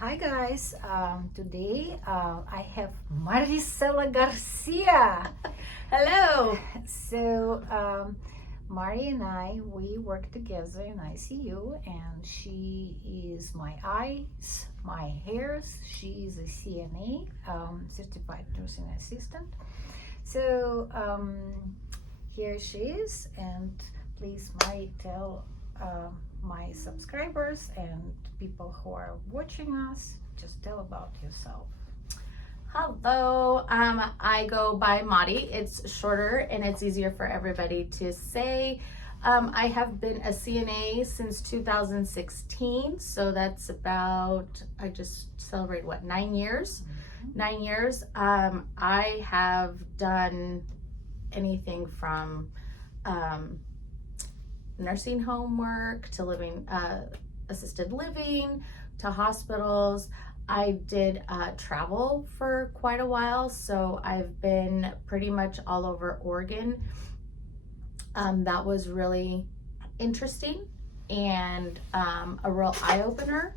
Hi guys, today I have Maricela Garcia. Hello. So Mari and we work together in I.C.U. and she is my eyes, my hairs. She is a CNA, certified nursing assistant. So here she is, and please Mari tell my subscribers and people who are watching us, just tell about yourself. Hello. I go by Madi. It's shorter and it's easier for everybody to say. I have been a CNA since 2016, so that's about, I just celebrated 9 years? 9 years. I have done anything from nursing home work to living assisted living to hospitals. I did travel for quite a while, so I've been pretty much all over Oregon. That was really interesting and a real eye-opener.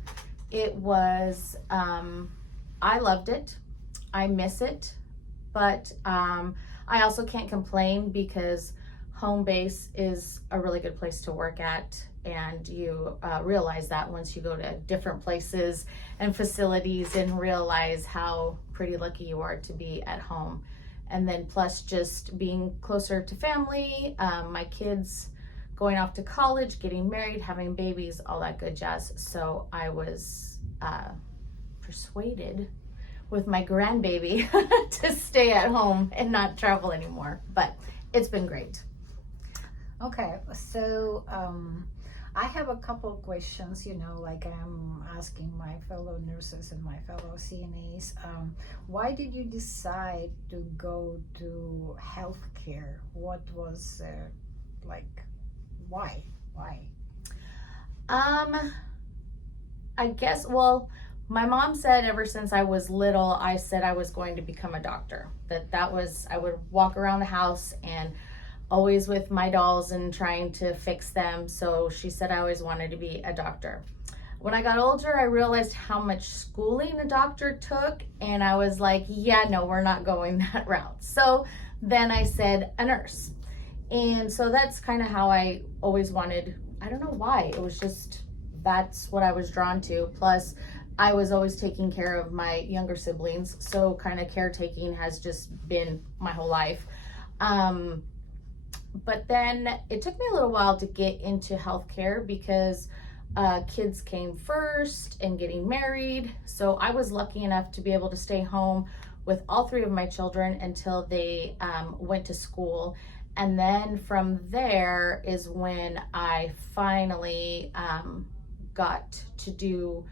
It was, I loved it. I miss it, but I also can't complain because home base is a really good place to work at, and you realize that once you go to different places and facilities and realize how pretty lucky you are to be at home. And then plus just being closer to family, my kids going off to college, getting married, having babies, all that good jazz. So I was persuaded with my grandbaby to stay at home and not travel anymore, but it's been great. Okay, so I have a couple of questions, like I'm asking my fellow nurses and my fellow CNAs. Why did you decide to go to healthcare? What was why? I guess, well, my mom said ever since I was little, I said I was going to become a doctor. That was, I would walk around the house and always with my dolls and trying to fix them. So she said I always wanted to be a doctor. When I got older, I realized how much schooling a doctor took, and I was like, yeah, no, we're not going that route. So then I said a nurse. And so that's kind of how I always wanted, I don't know why, it was just, that's what I was drawn to. Plus, I was always taking care of my younger siblings, so kind of caretaking has just been my whole life. But then it took me a little while to get into healthcare because kids came first and getting married. So I was lucky enough to be able to stay home with all three of my children until they went to school. And then from there is when I finally got to do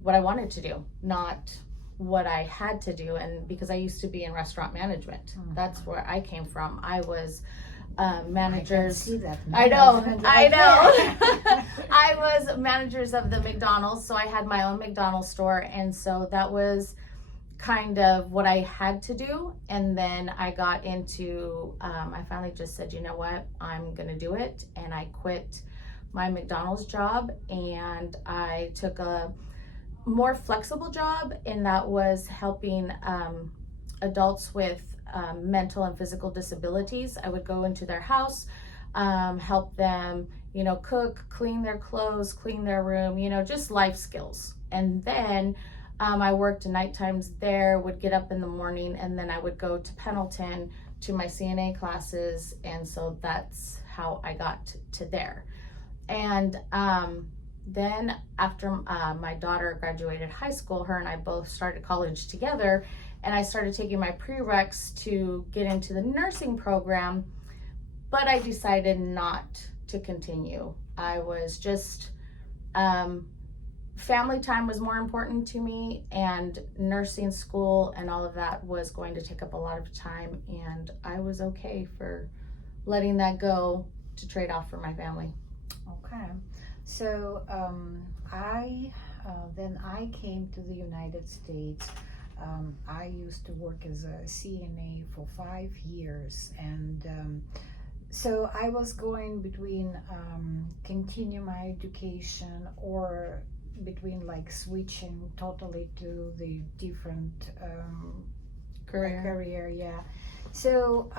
what I wanted to do, not what I had to do. And because I used to be in restaurant management, that's where I came from. I was managers. I can see that. I know. I was managers of the McDonald's, so I had my own McDonald's store, and so that was kind of what I had to do. And then I got into, I finally just said, you know what, I'm gonna do it, and I quit my McDonald's job, and I took a more flexible job, and that was helping adults with mental and physical disabilities. I would go into their house, help them, cook, clean their clothes, clean their room, just life skills. And then I worked night times there, would get up in the morning, and then I would go to Pendleton to my CNA classes. And so that's how I got to there. And then after my daughter graduated high school, her and I both started college together, and I started taking my prereqs to get into the nursing program, but I decided not to continue. I was just, family time was more important to me, and nursing school and all of that was going to take up a lot of time, and I was okay for letting that go to trade off for my family. Okay. So then I came to the United States. I used to work as a CNA for 5 years, and so I was going between continue my education or between like switching totally to the different Career. career, yeah. So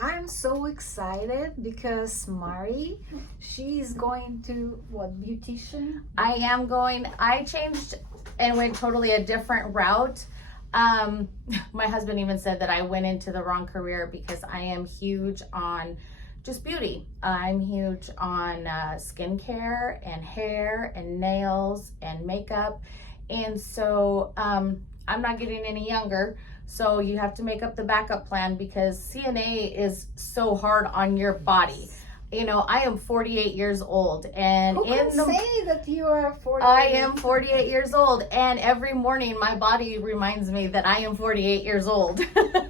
I'm so excited because Mari, she's going to what, beautician? I changed and went totally a different route. My husband even said that I went into the wrong career because I am huge on just beauty. I'm huge on skincare and hair and nails and makeup. And so I'm not getting any younger. So you have to make up the backup plan because CNA is so hard on your body. You know, I am 48 years old, and Who can say that you are 48? I am 48 years old, and every morning my body reminds me that I am 48 years old,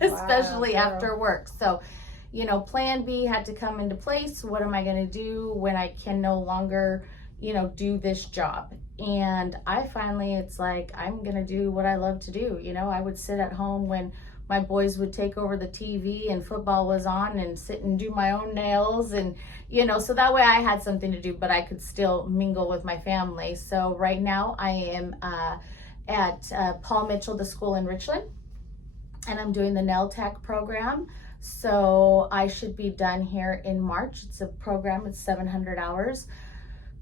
especially Wow, after work. So, you know, plan B had to come into place. What am I going to do when I can no longer, you know, do this job? And I finally, it's like, I'm going to do what I love to do. You know, I would sit at home when my boys would take over the TV and football was on and sit and do my own nails, and you know, so that way I had something to do, but I could still mingle with my family. So right now I am at Paul Mitchell, the school in Richland, and I'm doing the nail tech program. So I should be done here in March. It's a program, it's 700 hours.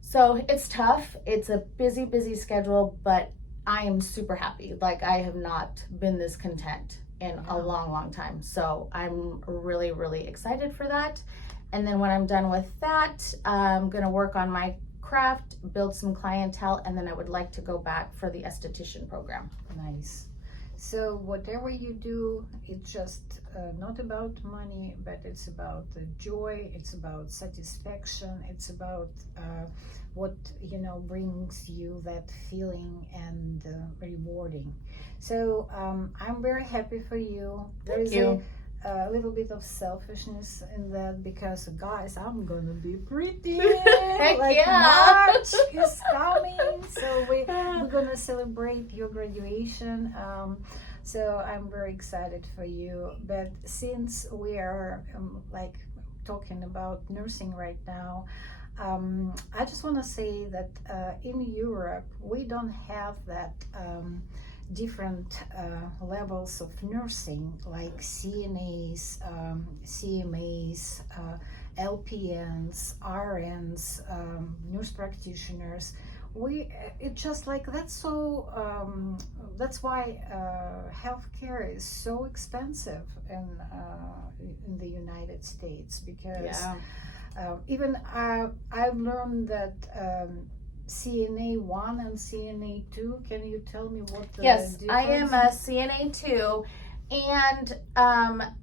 So it's tough. It's a busy schedule, but I am super happy. Like, I have not been this content in a long time. So I'm really excited for that. And then when I'm done with that, I'm gonna work on my craft, build some clientele, and then I would like to go back for the esthetician program. Nice. So whatever you do, it's just not about money, but it's about the joy, it's about satisfaction, it's about what, you know, brings you that feeling and rewarding. So I'm very happy for you. Thank you. A little bit of selfishness in that because, guys, I'm gonna be pretty. Heck like yeah. March is coming, so we're gonna celebrate your graduation. So I'm very excited for you. But since we are like talking about nursing right now, I just want to say that in Europe we don't have that different levels of nursing like CNAs, CMAs, LPNs, RNs, nurse practitioners. It's just like that's so that's why healthcare is so expensive in the United States because even I've learned that CNA 1 and CNA 2. Can you tell me what the Yes, difference? I am a CNA 2, and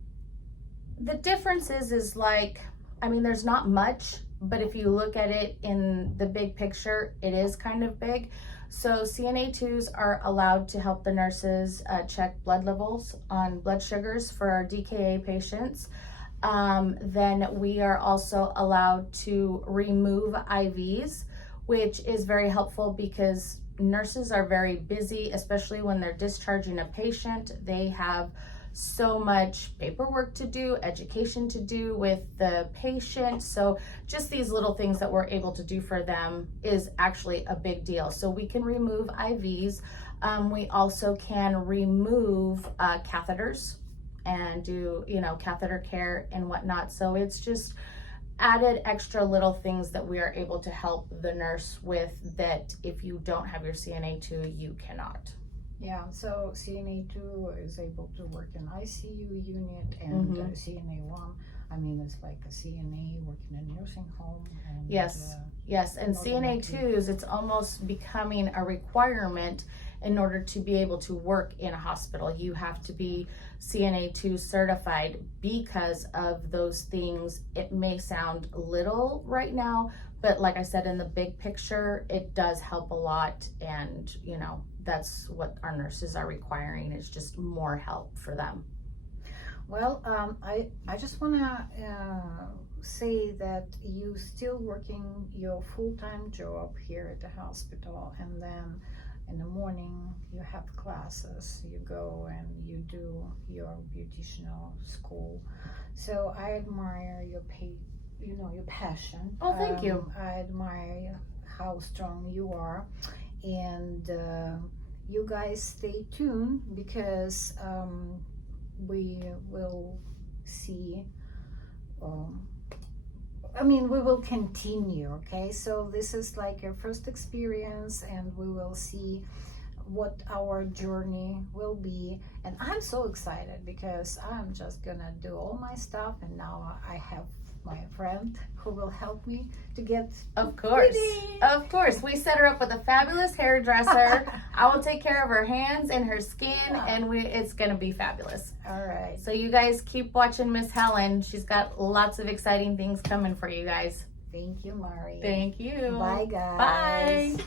the difference is like, I mean, there's not much, but if you look at it in the big picture, it is kind of big. So CNA 2s are allowed to help the nurses check blood levels on blood sugars for our DKA patients. Then we are also allowed to remove IVs, which is very helpful because nurses are very busy, especially when they're discharging a patient. They have so much paperwork to do, education to do with the patient. So just these little things that we're able to do for them is actually a big deal. So we can remove IVs. We also can remove catheters and do, you know, catheter care and whatnot. So it's just added extra little things that we are able to help the nurse with that if you don't have your CNA 2, you cannot. Yeah, so CNA 2 is able to work in I.C.U. unit, and CNA 1, I mean, it's like a CNA working in a nursing home. And, yes, and CNA 2s, it's almost becoming a requirement in order to be able to work in a hospital. You have to be CNA 2 certified because of those things. It may sound little right now, but like I said, in the big picture, it does help a lot. And, you know, that's what our nurses are requiring, is just more help for them. Well, I just want to say that you still working your full-time job here at the hospital, and then in the morning you have classes, you go and you do your beautician school. So I admire your your passion. Oh, thank you. I admire how strong you are, and you guys stay tuned because we will see. We will continue, okay? So this is like your first experience, and we will see what our journey will be. And I'm so excited because I'm just gonna do all my stuff, and now I have my friend who will help me to get Of course. pretty. Of course. We set her up with a fabulous hairdresser. I will take care of her hands and her skin, and it's going to be fabulous. All right. So you guys keep watching Miss Helen. She's got lots of exciting things coming for you guys. Thank you, Mari. Thank you. Bye, guys. Bye.